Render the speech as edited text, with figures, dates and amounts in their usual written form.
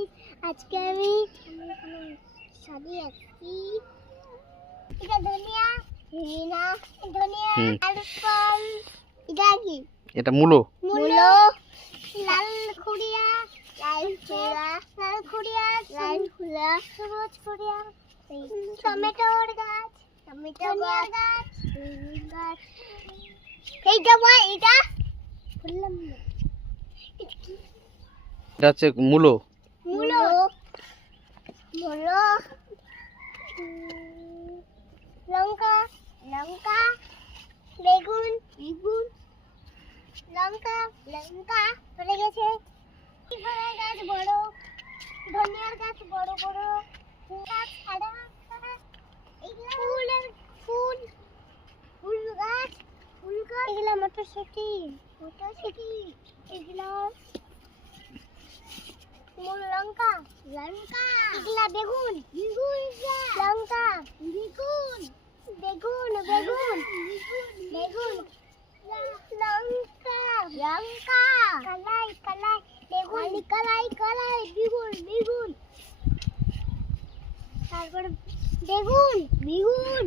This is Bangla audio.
গাইস, আজকে আমি সবই আছি। এটা ধনিয়া, হিনা, ধনিয়া, আলুপম, এটা কি? এটা মূলো। মূলো, লাল খুড়িয়া, লাল খুড়া, লাল খুড়িয়া, লাল খুড়া, সবুজ খুড়িয়া, টমেটোর গাছ, টমেটো গাছ, গাছ। এইটা ভাই, এটা বললাম না। এটা হচ্ছে মূলো। মূলো, মূলো, লঙ্কা, লঙ্কা, বেগুন, বেগুন, লঙ্কা, লঙ্কা পড়ে গেছে। ফুলের গাছ বড়, ধনিয়ার গাছ বড় বড়, গাছ সাদা সাদা। এইগুলা ফুলের ফুল, ফুল গাছ, ফুল গাছ। এগুলা মটরশুঁটি, মটরশুঁটি। এগুলা লঙ্কা, লঙ্কা। এগুলা বেগুন, বেগুন। লঙ্কা, বেগুন, বেগুন, বেগুন, বেগুন, লঙ্কা, লঙ্কা। কলাই, কলাই, বেগুন, কলাই, কলাই, বেগুন, বেগুন। তারপর বেগুন, বেগুন।